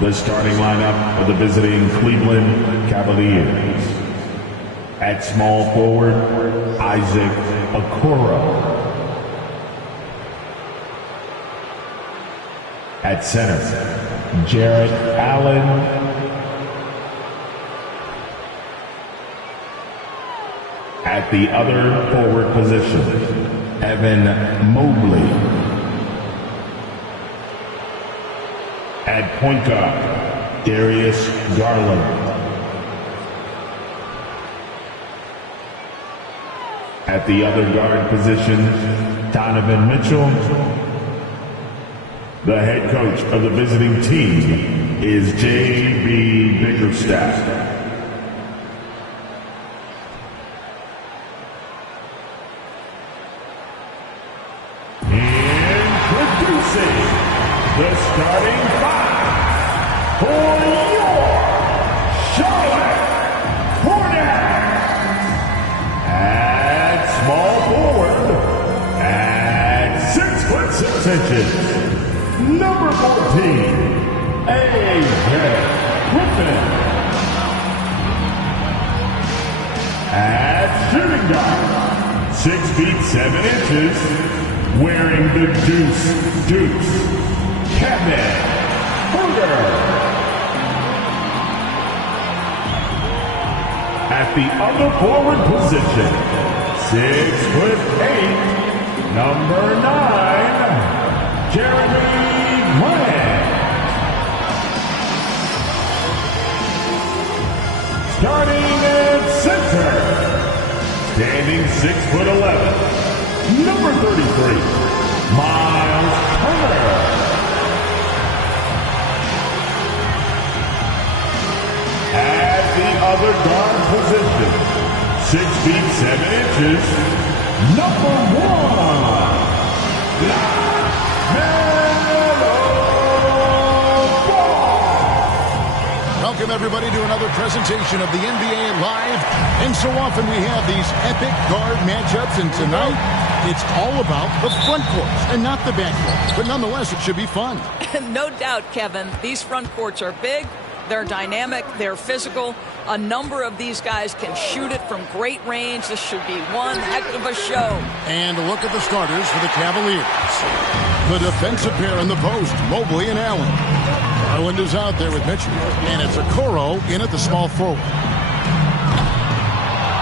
The starting lineup of the visiting Cleveland Cavaliers. At small forward, Isaac Okoro. At center, Jarrett Allen. At the other forward position, Evan Mobley. At point guard, Darius Garland. At the other guard position, Donovan Mitchell. The head coach of the visiting team is J.B. Bickerstaff. Introducing the starting five for your Charlotte Hornets. At small forward, at 6'6", number 14, A.J. Griffin. At shooting guard, 6 feet 7 inches, wearing the deuce, Kevin Huerter. At the other forward position, 6'8", number 9, Jeremy Grant. Starting at center, standing 6'11", number 33, Miles Turner. At the other guard position, 6 feet 7 inches, number 1, Welcome, everybody, to another presentation of the NBA Live. And so often we have these epic guard matchups, and tonight it's all about the front courts and not the back courts. But nonetheless, it should be fun. No doubt, Kevin. These front courts are big, they're dynamic, they're physical. A number of these guys can shoot it from great range. This should be one heck of a show. And a look at the starters for the Cavaliers. The defensive pair in the post, Mobley and Allen. Garland is out there with Mitchell, and it's Okoro in at the small forward.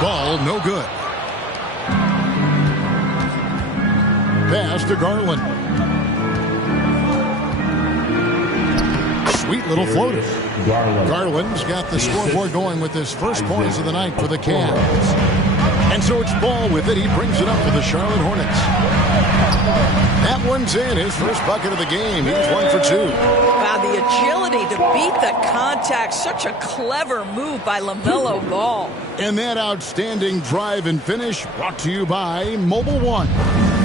Ball no good. Pass to Garland. Sweet little floater. Garland's got the scoreboard going with his first points of the night for the Cavs. And so it's Ball with it. He brings it up for the Charlotte Hornets. That one's in. His first bucket of the game. He's 1 for 2. Wow, the agility to beat the contact. Such a clever move by LaMelo Ball. And that outstanding drive and finish brought to you by Mobile One.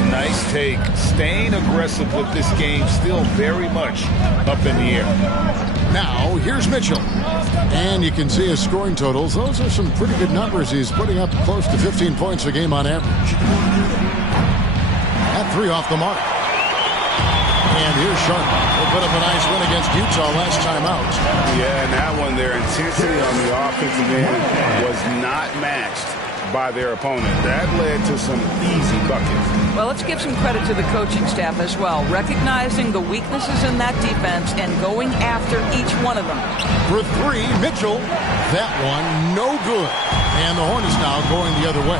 Nice take. Staying aggressive with this game, still very much up in the air. Now, here's Mitchell. And you can see his scoring totals. Those are some pretty good numbers. He's putting up close to 15 points a game on average. That 3 off the mark. And here's Sharp. They put up a nice win against Utah last time out. Yeah, and that one, their intensity on the offensive end was not matched by their opponent. That led to some easy buckets. Well, let's give some credit to the coaching staff as well, recognizing the weaknesses in that defense and going after each one of them. For 3, Mitchell. That one, no good. And the Hornets now going the other way.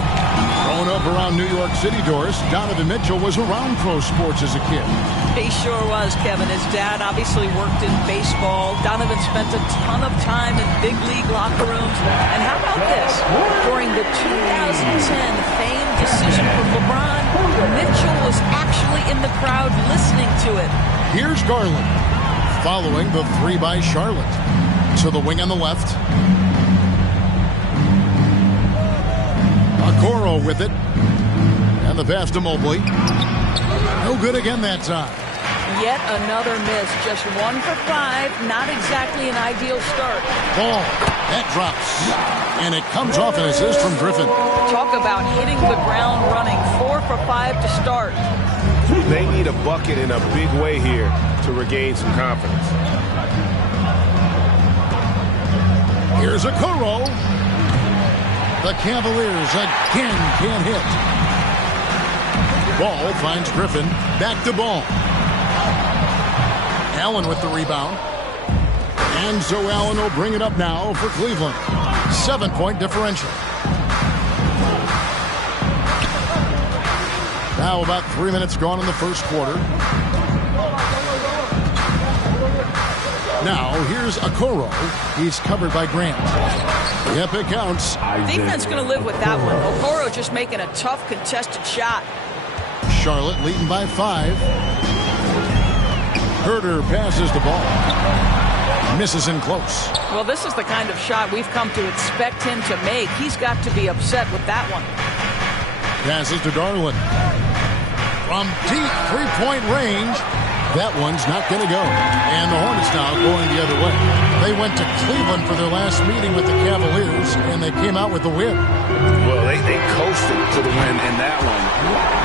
Growing up around New York City, Doris, Donovan Mitchell was around pro sports as a kid. He sure was, Kevin. His dad obviously worked in baseball. Donovan spent a ton of time in big league locker rooms. And how about this? During the 2010 famed decision from LeBron, Mitchell was actually in the crowd listening to it. Here's Garland, following the 3 by Charlotte. To the wing on the left. Okoro with it. And the pass to Mobley. No good again that time. Yet another miss. Just 1 for 5. Not exactly an ideal start. Ball. That drops. And it comes off an assist from Griffin. Talk about hitting the ground running. 4 for 5 to start. They need a bucket in a big way here to regain some confidence. Here's Okoro. The Cavaliers again can't hit. Ball finds Griffin. Back to Ball. Allen with the rebound. And so Allen will bring it up now for Cleveland. 7-point differential. Now about 3 minutes gone in the first quarter. Now here's Okoro. He's covered by Grant. Yep, it counts. Defense going to live with that one. Okoro just making a tough contested shot. Charlotte leading by 5. Herder passes the ball. Misses in close. Well, this is the kind of shot we've come to expect him to make. He's got to be upset with that one. Passes to Garland. From deep three-point range. That one's not going to go. And the Hornets now going the other way. They went to Cleveland for their last meeting with the Cavaliers, and they came out with the win. Well, they coasted to the win in that one.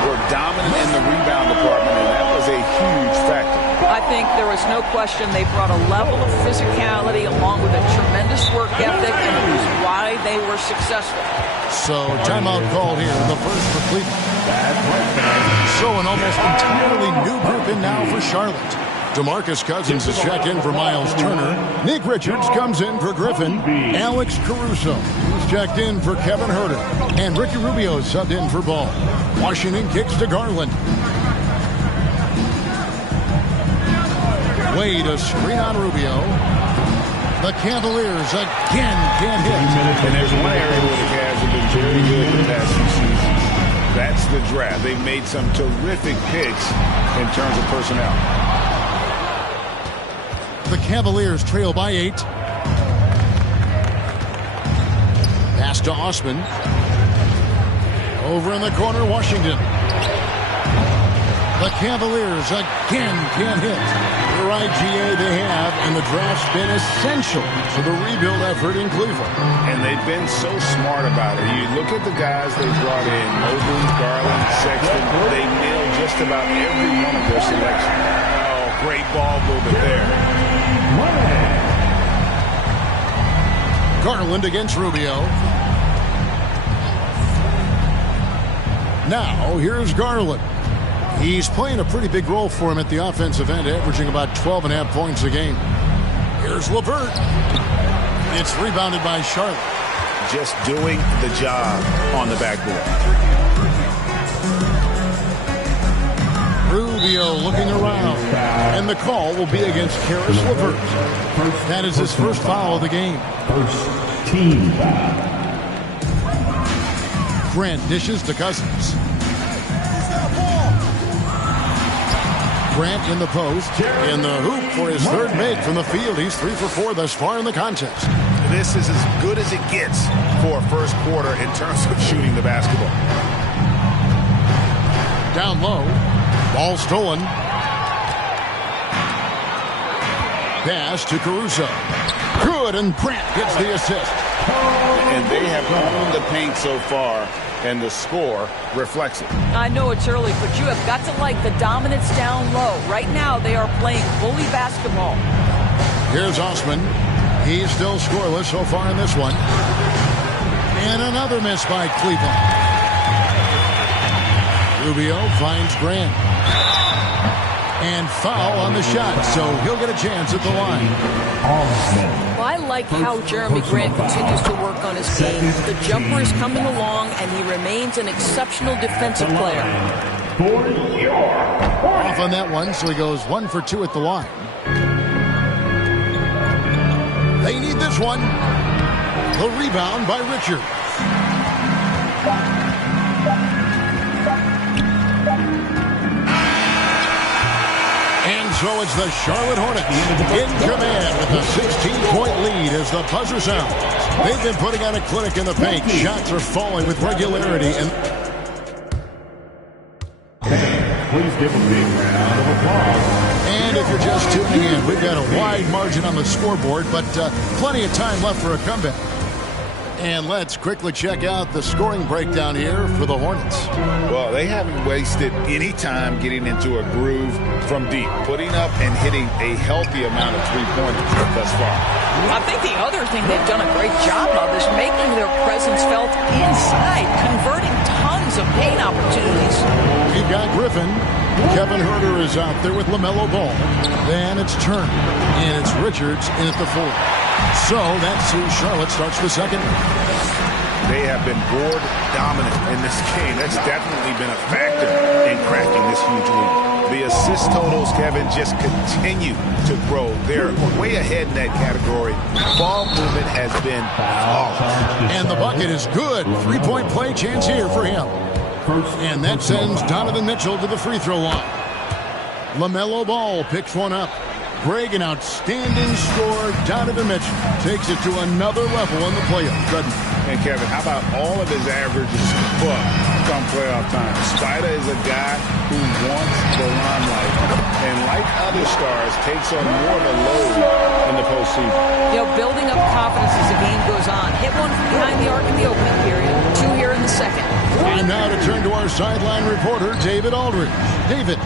Were dominant in the rebound department, and that was a huge factor. I think there was no question they brought a level of physicality along with a tremendous work ethic, and it was why they were successful. So timeout called here, the first for Cleveland. So an almost entirely new group in now for Charlotte. DeMarcus Cousins is checked in for Miles Turner. Nick Richards comes in for Griffin. Alex Caruso is checked in for Kevin Herter. And Ricky Rubio subbed in for Ball. Washington kicks to Garland. Wade a screen on Rubio. The Cavaliers again can't hit. And there's one area where the Cavs have been very good the past few seasons. That's the draft. They've made some terrific picks in terms of personnel. The Cavaliers trail by 8. Pass to Osman. Over in the corner, Washington. The Cavaliers again can't hit. The right GA they have, and the draft's been essential to the rebuild effort in Cleveland. And they've been so smart about it. You look at the guys they brought in, Mobley, Garland, Sexton. They nailed just about every one of their selections. Oh, great ball movement there. Garland against Rubio. Now, here's Garland. He's playing a pretty big role for him at the offensive end, averaging about 12.5 points a game. Here's LeVert. It's rebounded by Charlotte. Just doing the job on the backboard. Rubio looking around. And the call will be against Karis LeVert. That is his first foul of the game. First team foul. Grant dishes to Cousins. Grant in the post, in the hoop for his third make from the field. He's 3 for 4 thus far in the contest. This is as good as it gets for a first quarter in terms of shooting the basketball. Down low, ball stolen. Pass to Caruso. Good, and Grant gets the assist. And they have owned the paint so far, and the score reflects it. I know it's early, but you have got to like the dominance down low. Right now, they are playing bully basketball. Here's Osman. He's still scoreless so far in this one. And another miss by Cleveland. Rubio finds Grant. And foul on the shot, so he'll get a chance at the line. Well, I like how Jeremy Grant continues to work on his game. The jumper is coming along, and he remains an exceptional defensive player. Off on that one, so he goes 1 for 2 at the line. They need this one. The rebound by Richards. And so it's the Charlotte Hornets in command with a 16-point lead as the buzzer sounds. They've been putting on a clinic in the paint. Shots are falling with regularity. Please give a big round of applause. And if you're just tuning in, we've got a wide margin on the scoreboard, but plenty of time left for a comeback. And let's quickly check out the scoring breakdown here for the Hornets. Well, they haven't wasted any time getting into a groove from deep, putting up and hitting a healthy amount of three-pointers thus far. I think the other thing they've done a great job of is making their presence felt inside, converting tons of paint opportunities. You've got Griffin. Kevin Huerter is out there with LaMelo Ball. Then it's Turner. And it's Richards in at the 4. So that's who Charlotte starts the second. They have been board dominant in this game. That's definitely been a factor in cracking this huge lead. The assist totals, Kevin, just continue to grow. They're way ahead in that category. Ball movement has been flawless. And the bucket is good. Three-point play chance here for him. And that sends Donovan Mitchell to the free throw line. LaMelo Ball picks one up. Greg, an outstanding scorer. Donovan Mitchell takes it to another level in the playoffs, doesn't he? And Kevin, how about all of his averages come playoff time? Spida is a guy who wants the limelight, and like other stars, takes on more of a load in the postseason. You know, building up confidence as the game goes on. Hit one from behind the arc in the opening period. 2 here in the second. Time now to turn to our sideline reporter, David Aldridge. David.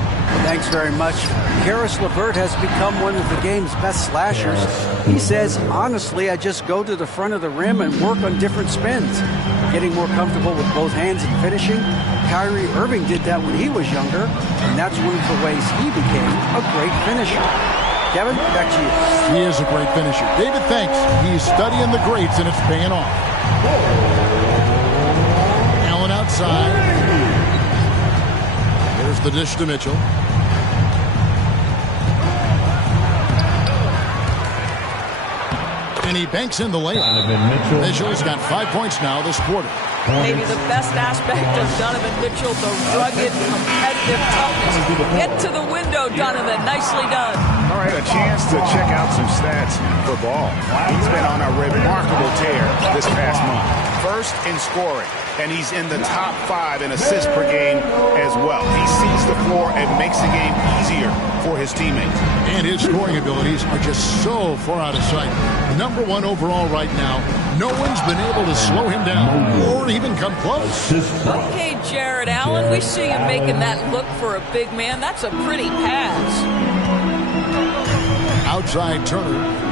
Thanks very much. Karis LeVert has become one of the game's best slashers. He says, honestly, I just go to the front of the rim and work on different spins. Getting more comfortable with both hands and finishing. Kyrie Irving did that when he was younger, and that's one of the ways he became a great finisher. Kevin, back to you. He is a great finisher. David, thanks. He's studying the greats, and it's paying off. Allen outside. Here's the dish to Mitchell. And he banks in the layup. Mitchell's got 5 points now this quarter. Maybe the best aspect of Donovan Mitchell, the rugged, competitive toughness. Get to the window, Donovan. Nicely done. All right, a chance to check out some stats for Ball. He's been on a remarkable tear this past month. First in scoring, and he's in the top 5 in assists per game as well. He sees the floor and makes the game easier for his teammates. And his scoring abilities are just so far out of sight. Number 1 overall right now. No one's been able to slow him down or even come close. Okay, Jared Allen, we see you making that look for a big man. That's a pretty pass. Outside Turner.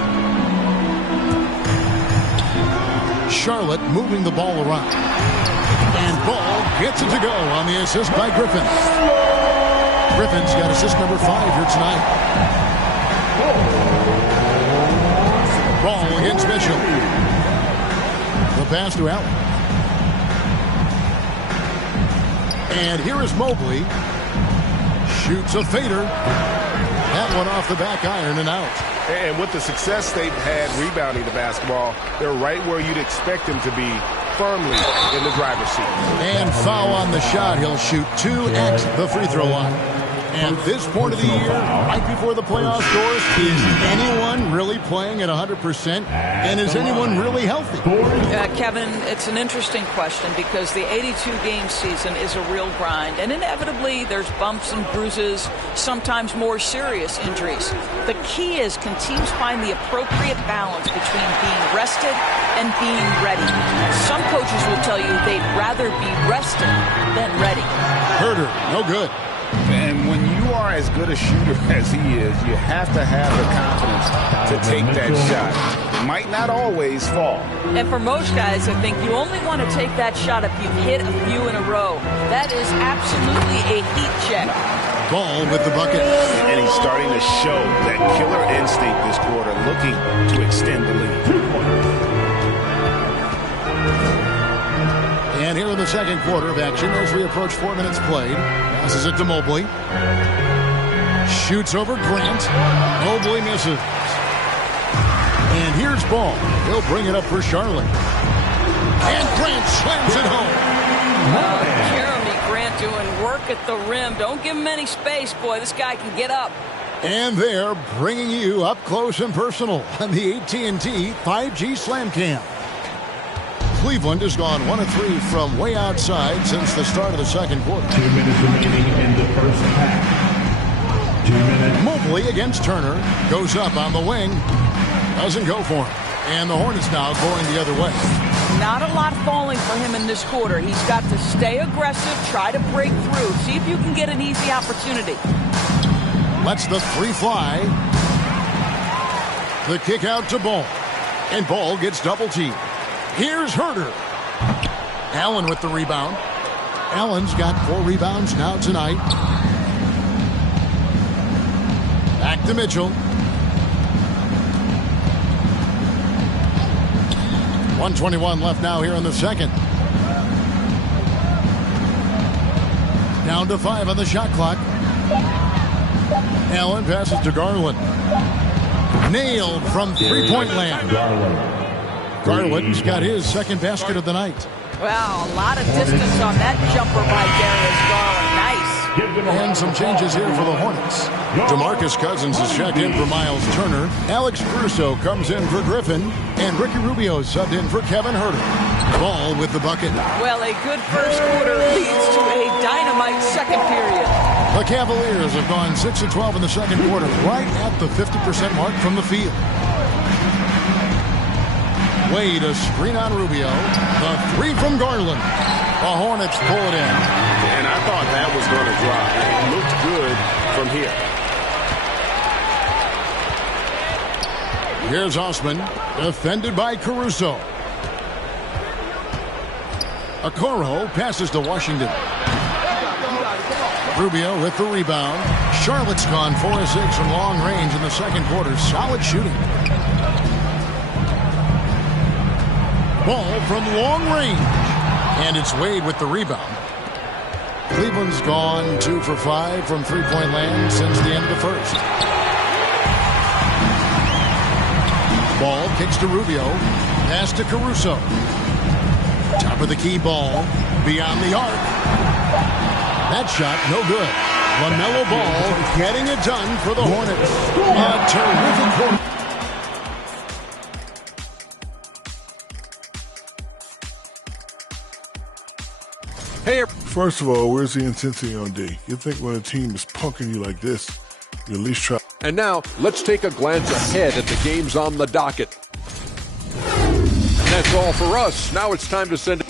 Charlotte moving the ball around. And Ball gets it to go on the assist by Griffin. Griffin's got assist number 5 here tonight. Ball against Mitchell. The pass to Allen. And here is Mobley. Shoots a fader. That one off the back iron and out. And with the success they've had rebounding the basketball, they're right where you'd expect them to be, firmly in the driver's seat. And foul on the shot. He'll shoot 2 at the free throw line. At this point of the year, right before the playoffs doors, is anyone really playing at 100%? And is anyone really healthy? Kevin, it's an interesting question because the 82-game season is a real grind. And inevitably, there's bumps and bruises, sometimes more serious injuries. The key is, can teams find the appropriate balance between being rested and being ready? Some coaches will tell you they'd rather be rested than ready. Huerter, no good. And when you are as good a shooter as he is, you have to have the confidence to take that shot. Might not always fall. And for most guys, I think you only want to take that shot if you've hit a few in a row. That is absolutely a heat check. Ball with the bucket. And he's starting to show that killer instinct this quarter, looking to extend the lead. And here in the second quarter of action, as we approach 4 minutes played, passes it to Mobley. Shoots over Grant. Mobley misses. And here's Ball. He'll bring it up for Charlotte. And Grant slams it home. Jeremy Grant doing work at the rim. Don't give him any space, boy. This guy can get up. And they're bringing you up close and personal on the AT&T 5G Slam Cam. Cleveland has gone 1 of 3 from way outside since the start of the second quarter. 2 minutes remaining in the first half. 2 minutes. Mobley against Turner. Goes up on the wing. Doesn't go for him. And the Hornets now going the other way. Not a lot falling for him in this quarter. He's got to stay aggressive, try to break through, see if you can get an easy opportunity. Lets the three fly. The kick out to Ball. And Ball gets double teamed. Here's Herder. Allen with the rebound. Allen's got 4 rebounds now tonight. Back to Mitchell. 1:21 left now here in the second. Down to 5 on the shot clock. Allen passes to Garland. Nailed from three-point land. Garland's got his second basket of the night. Wow, a lot of distance on that jumper by Darius Garland. Nice. And some changes here for the Hornets. DeMarcus Cousins is checked in for Miles Turner. Alex Caruso comes in for Griffin. And Ricky Rubio subbed in for Kevin Herter. Ball with the bucket. Well, a good first quarter leads to a dynamite second period. The Cavaliers have gone 6 of 12 in the second quarter, right at the 50% mark from the field. Wade a screen on Rubio. The three from Garland. The Hornets pull it in. And I thought that was going to drop. It looked good from here. Here's Osman, defended by Caruso. Okoro passes to Washington. Rubio with the rebound. Charlotte's gone 4 of 6 from long range in the second quarter. Solid shooting. Ball from long range. And it's Wade with the rebound. Cleveland's gone 2 for 5 from three-point land since the end of the first. Ball kicks to Rubio. Pass to Caruso. Top of the key ball. Beyond the arc. That shot, no good. LaMelo Ball getting it done for the Hornets. A terrific quarter. Hey, first of all, where's the intensity on D? You think when a team is punking you like this, you at least try. And now, let's take a glance ahead at the games on the docket. And that's all for us. Now it's time to send...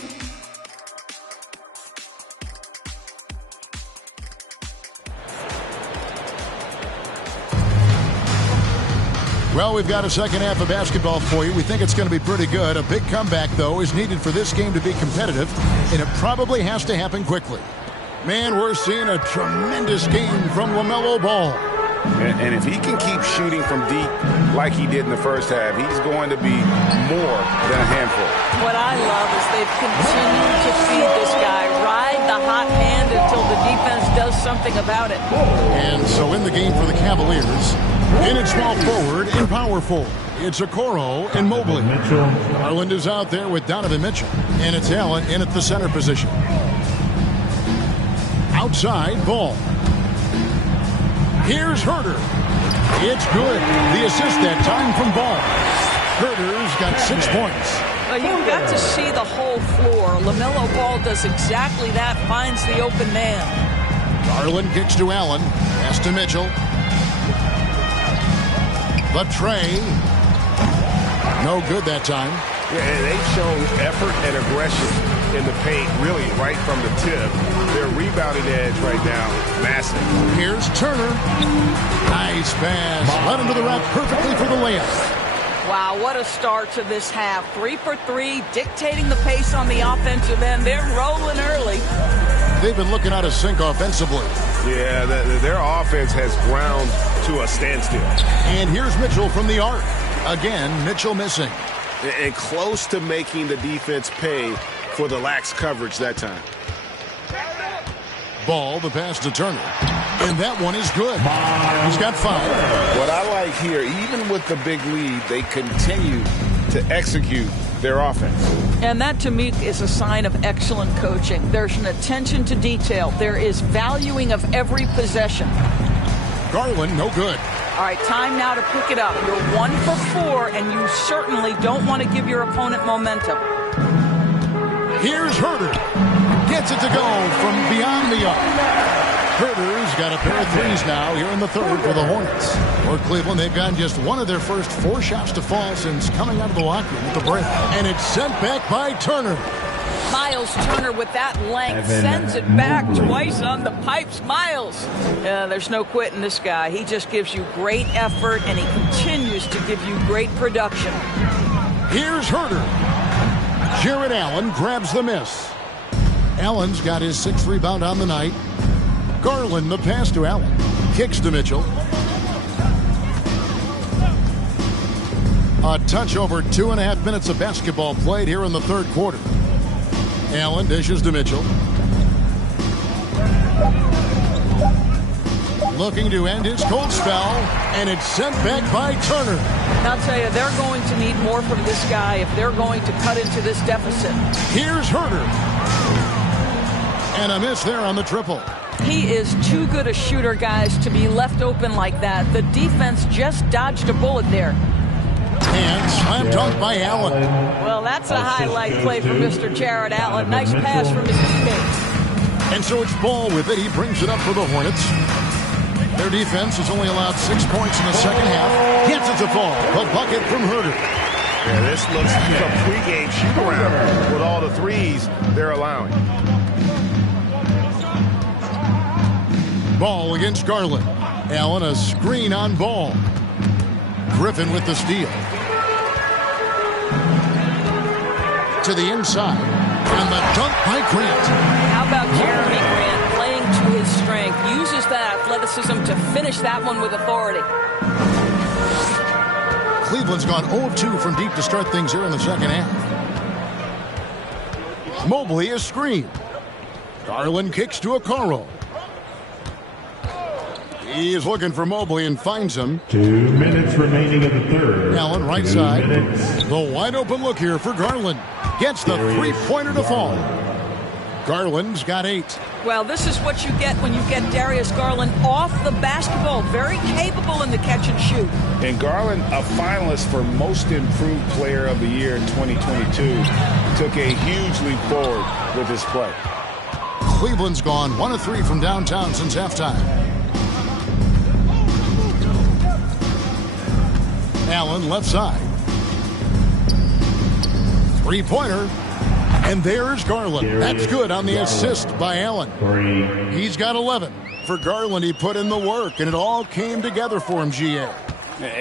Well, we've got a second half of basketball for you. We think it's going to be pretty good. A big comeback, though, is needed for this game to be competitive, and it probably has to happen quickly. Man, we're seeing a tremendous game from LaMelo Ball. And if he can keep shooting from deep like he did in the first half, he's going to be more than a handful. What I love is they've continued to feed this guy, ride the hot hand until the defense does something about it. And so in the game for the Cavaliers, in at small forward and power forward, it's Okoro and Mobley. Garland is out there with Donovan Mitchell, and it's Allen in at the center position. Outside, Ball. Here's Herder. It's good. The assist that time from Ball. Herder's got 6 points. Well, you've got to see the whole floor. LaMelo Ball does exactly that, finds the open man. Garland kicks to Allen. Pass to Mitchell. The tray. No good that time. Yeah, and they've shown effort and aggression in the paint, really right from the tip. Their rebounding edge right now, massive. Here's Turner. Nice pass. Led into the rack perfectly for the layup. Wow, what a start to this half. 3 for 3, dictating the pace on the offensive end. They're rolling early. They've been looking out of sync offensively. Yeah, their offense has ground to a standstill. And here's Mitchell from the arc. Again, Mitchell missing. And close to making the defense pay for the lax coverage that time. Ball, the pass to Turner. And that one is good. He's got 5. What I like here, even with the big lead, they continue to execute their offense. And that, to me, is a sign of excellent coaching. There's an attention to detail. There is valuing of every possession. Garland, no good. All right, time now to pick it up. You're 1 for 4, and you certainly don't want to give your opponent momentum. Here's Herder. Gets it to go from beyond the arc. Herder's got a pair of threes now here in the third for the Hornets. For Cleveland, they've gotten just one of their first 4 shots to fall since coming out of the locker room at the break. And it's sent back by Turner. Miles Turner with that length sends it back twice on the pipes. Miles, there's no quitting this guy. He just gives you great effort, and he continues to give you great production. Here's Herder. Jared Allen grabs the miss. Allen's got his 6th rebound on the night. Garland, the pass to Allen. Kicks to Mitchell. A touch over 2.5 minutes of basketball played here in the third quarter. Allen dishes to Mitchell. Looking to end his cold spell, and it's sent back by Turner. I'll tell you, they're going to need more from this guy if they're going to cut into this deficit. Here's Herder. And a miss there on the triple. He is too good a shooter, guys, to be left open like that. The defense just dodged a bullet there. And slam dunk by Allen. Well, that's a highlight play for Mr. Jared Allen. Nice pass from his teammates. And so it's Ball with it. He brings it up for the Hornets. Their defense has only allowed 6 points in the second half. Gets it to fall. The bucket from Herder. Yeah, this looks like a pregame shoot-around with all the threes they're allowing. Ball against Garland. Allen a screen on Ball. Griffin with the steal. To the inside. And the dunk by Grant. How about Jeremy Grant playing to his strength? Uses that athleticism to finish that one with authority. Cleveland's gone 0 of 2 from deep to start things here in the second half. Mobley is screened. Garland kicks to Okoro. He is looking for Mobley and finds him. 2 minutes remaining in the third. Allen right side. The wide open look here for Garland. Gets the three-pointer to fall. Garland's got 8. Well, this is what you get when you get Darius Garland off the basketball. Very capable in the catch and shoot. And Garland, a finalist for Most Improved Player of the Year in 2022, took a huge leap forward with his play. Cleveland's gone 1 of 3 from downtown since halftime. Allen left side. Three-pointer. And there's Garland. That's good on the assist by Allen. He's got 11. For Garland, he put in the work, and it all came together for him, GA.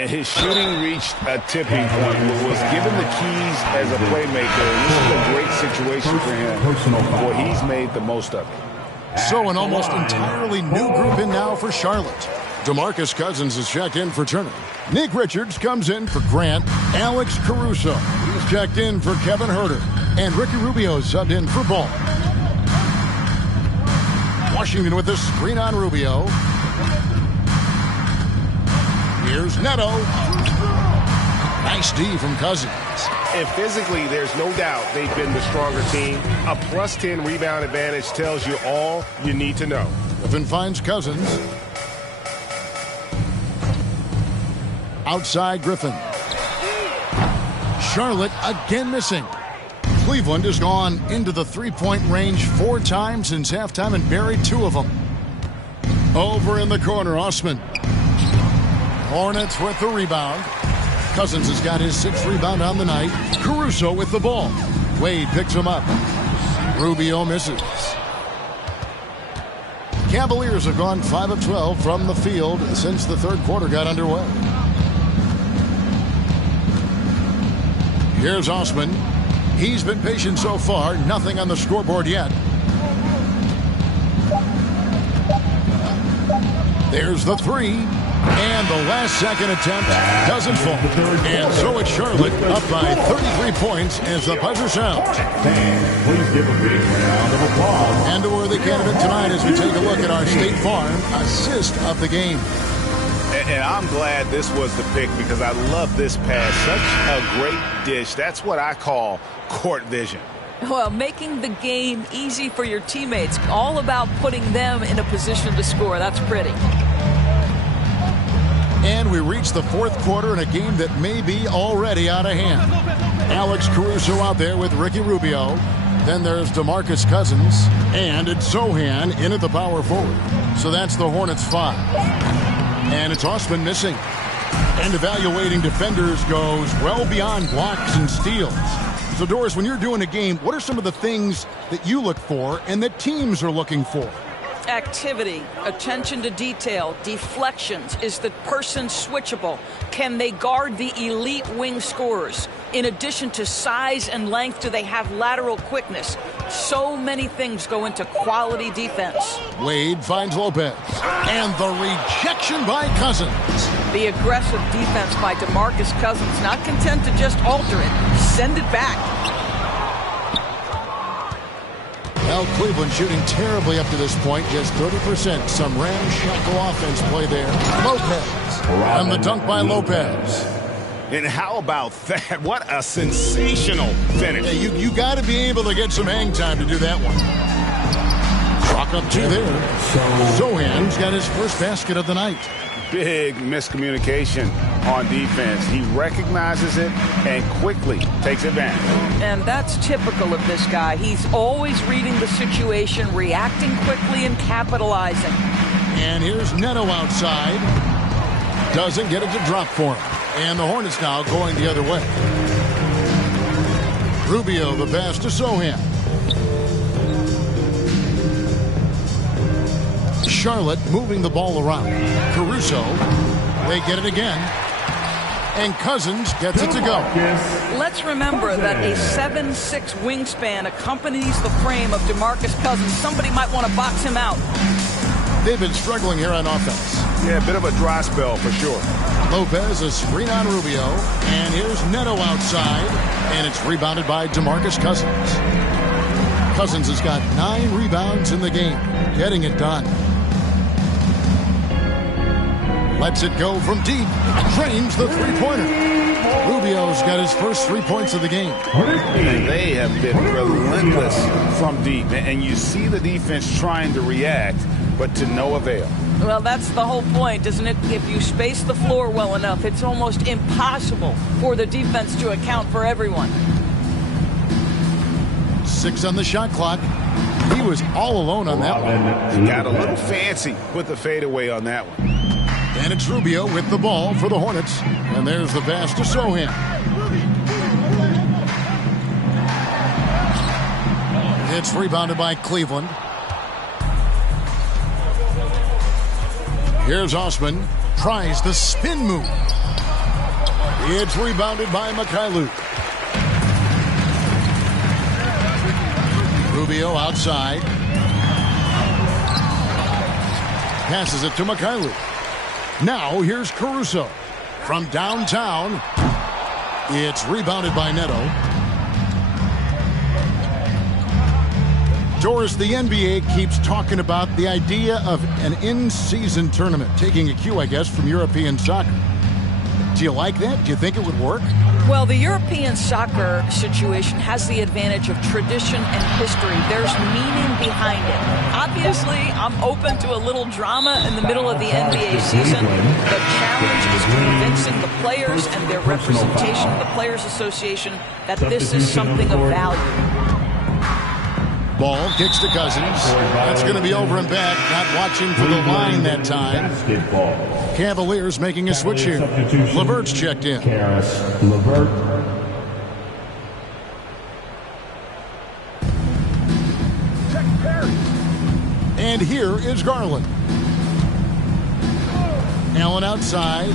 His shooting reached a tipping point. Was given the keys as a playmaker. This is a great situation for him. Boy, he's made the most of it. So an almost entirely new group in now for Charlotte. DeMarcus Cousins is checked in for Turner. Nick Richards comes in for Grant. Alex Caruso is checked in for Kevin Herder. And Ricky Rubio subbed in for Ball. Washington with the screen on Rubio. Here's Neto. Nice D from Cousins. And physically, there's no doubt they've been the stronger team. A plus 10 rebound advantage tells you all you need to know. Griffin finds Cousins. Outside Griffin. Charlotte again missing. Cleveland has gone into the three-point range 4 times since halftime and buried 2 of them. Over in the corner, Osman. Hornets with the rebound. Cousins has got his 6th rebound on the night. Caruso with the ball. Wade picks him up. Rubio misses. Cavaliers have gone 5 of 12 from the field since the third quarter got underway. Here's Osman. He's been patient so far. Nothing on the scoreboard yet. There's the 3. And the last second attempt doesn't fall. And so it's Charlotte up by 33 points as the buzzer sounds. Please give a big round of applause. And a worthy candidate tonight as we take a look at our State Farm assist of the game. And I'm glad this was the pick because I love this pass. Such a great dish. That's what I call court vision. Well, making the game easy for your teammates. All about putting them in a position to score. That's pretty. And we reach the fourth quarter in a game that may be already out of hand. Alex Caruso out there with Ricky Rubio. Then there's DeMarcus Cousins. And it's Sochan in at the power forward. So that's the Hornets 5. And it's Osman missing. And evaluating defenders goes well beyond blocks and steals. So, Doris, when you're doing a game, what are some of the things that you look for and that teams are looking for? Activity, attention to detail, deflections. Is the person switchable? Can they guard the elite wing scorers? In addition to size and length, do they have lateral quickness? So many things go into quality defense. Wade finds Lopez. And the rejection by Cousins. The aggressive defense by DeMarcus Cousins, not content to just alter it, send it back. Well, Cleveland shooting terribly up to this point, just 30%. Some ramshackle offense play there. Lopez. And the dunk by Lopez. And how about that? What a sensational finish. Yeah, you got to be able to get some hang time to do that one. Chalk up 2 there. Sochan's got his first basket of the night. Big miscommunication on defense. He recognizes it and quickly takes advantage. And that's typical of this guy. He's always reading the situation, reacting quickly, and capitalizing. And here's Neto outside. Doesn't get it to drop for him. And the Hornets now going the other way. Rubio the pass to Sochan. Charlotte moving the ball around. Caruso, they get it again. And Cousins gets it to go. Let's remember that a 7'6" wingspan accompanies the frame of DeMarcus Cousins. Somebody might want to box him out. They've been struggling here on offense. Yeah, a bit of a dry spell for sure. Lopez, a screen on Rubio. And here's Neto outside. And it's rebounded by DeMarcus Cousins. Cousins has got 9 rebounds in the game. Getting it done. Lets it go from deep. Drains the three-pointer. Rubio's got his first 3 points of the game. They have been relentless from deep. And you see the defense trying to react, but to no avail. Well, that's the whole point, isn't it? If you space the floor well enough, it's almost impossible for the defense to account for everyone. 6 on the shot clock. He was all alone on that one. He got a little fancy with the fadeaway on that one. And it's Rubio with the ball for the Hornets. And there's the pass to Sochan. It's rebounded by Cleveland. Here's Osman. Tries the spin move. It's rebounded by Mykhailiuk. Rubio outside. Passes it to Mykhailiuk. Now here's Caruso. From downtown, it's rebounded by Neto. Doris, the NBA keeps talking about the idea of an in-season tournament, taking a cue, I guess, from European soccer. Do you like that? Do you think it would work? Well, the European soccer situation has the advantage of tradition and history. There's meaning behind it. Obviously, I'm open to a little drama in the middle of the NBA season. The challenge is convincing the players and their representation, the Players Association, that this is something of value. Ball kicks to Cousins. That's going to be over and back. Not watching for the line that time. Cavaliers making a switch here. LeVert's checked in. LeVert. And here is Garland. Allen outside.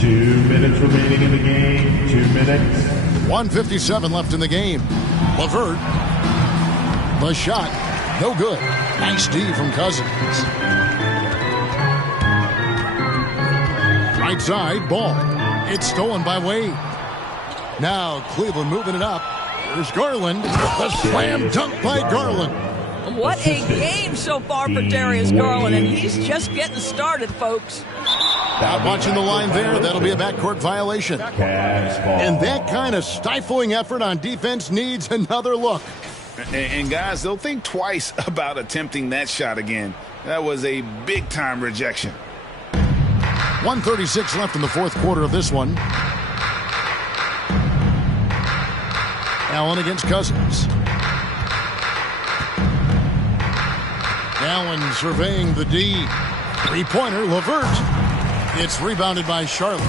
2 minutes remaining in the game. 2 minutes. 1:57 left in the game. LeVert. The shot, no good. Nice D from Cousins. Right side, ball. It's stolen by Wade. Now Cleveland moving it up. Here's Garland. The slam dunk by Garland. What a game so far for Darius Garland, and he's just getting started, folks. Not watching the line there. That'll be a backcourt violation. And that kind of stifling effort on defense needs another look. And guys, they'll think twice about attempting that shot again. That was a big-time rejection. 1:36 left in the fourth quarter of this one. Allen against Cousins. Allen surveying the D. Three-pointer, LeVert. It's rebounded by Charlotte.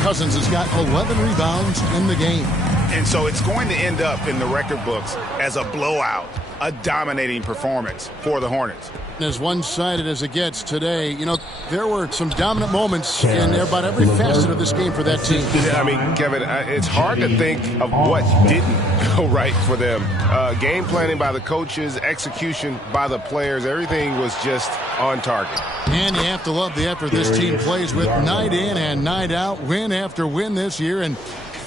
Cousins has got 11 rebounds in the game. And so it's going to end up in the record books as a blowout, a dominating performance for the Hornets. As one-sided as it gets today, you know, there were some dominant moments in about every facet of this game for that team. I mean, Kevin, it's hard to think of what didn't go right for them. Game planning by the coaches, execution by the players, everything was just on target. And you have to love the effort this team plays with night in and night out, win after win this year, and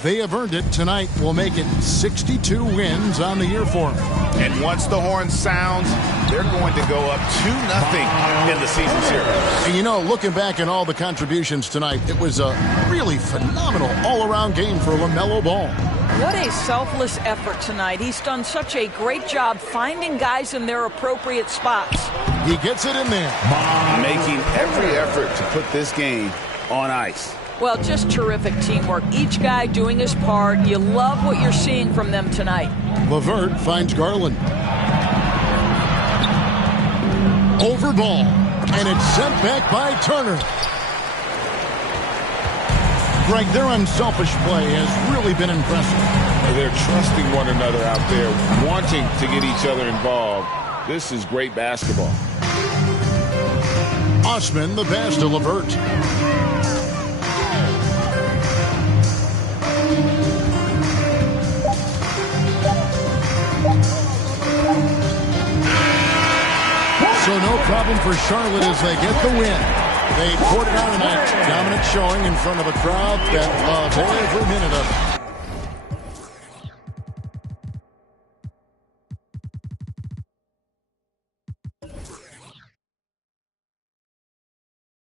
they have earned it. Tonight will make it 62 wins on the year for them. And once the horn sounds, they're going to go up 2-0 in the season series. And you know, looking back at all the contributions tonight, it was a really phenomenal all-around game for LaMelo Ball. What a selfless effort tonight. He's done such a great job finding guys in their appropriate spots. He gets it in there. Making every effort to put this game on ice. Well, just terrific teamwork. Each guy doing his part. You love what you're seeing from them tonight. LeVert finds Garland. Over ball. And it's sent back by Turner. Greg, their unselfish play has really been impressive. They're trusting one another out there, wanting to get each other involved. This is great basketball. Osman, the pass to LeVert. So no problem for Charlotte as they get the win. They poured it out tonight. Dominant showing in front of a crowd that loved every minute of it.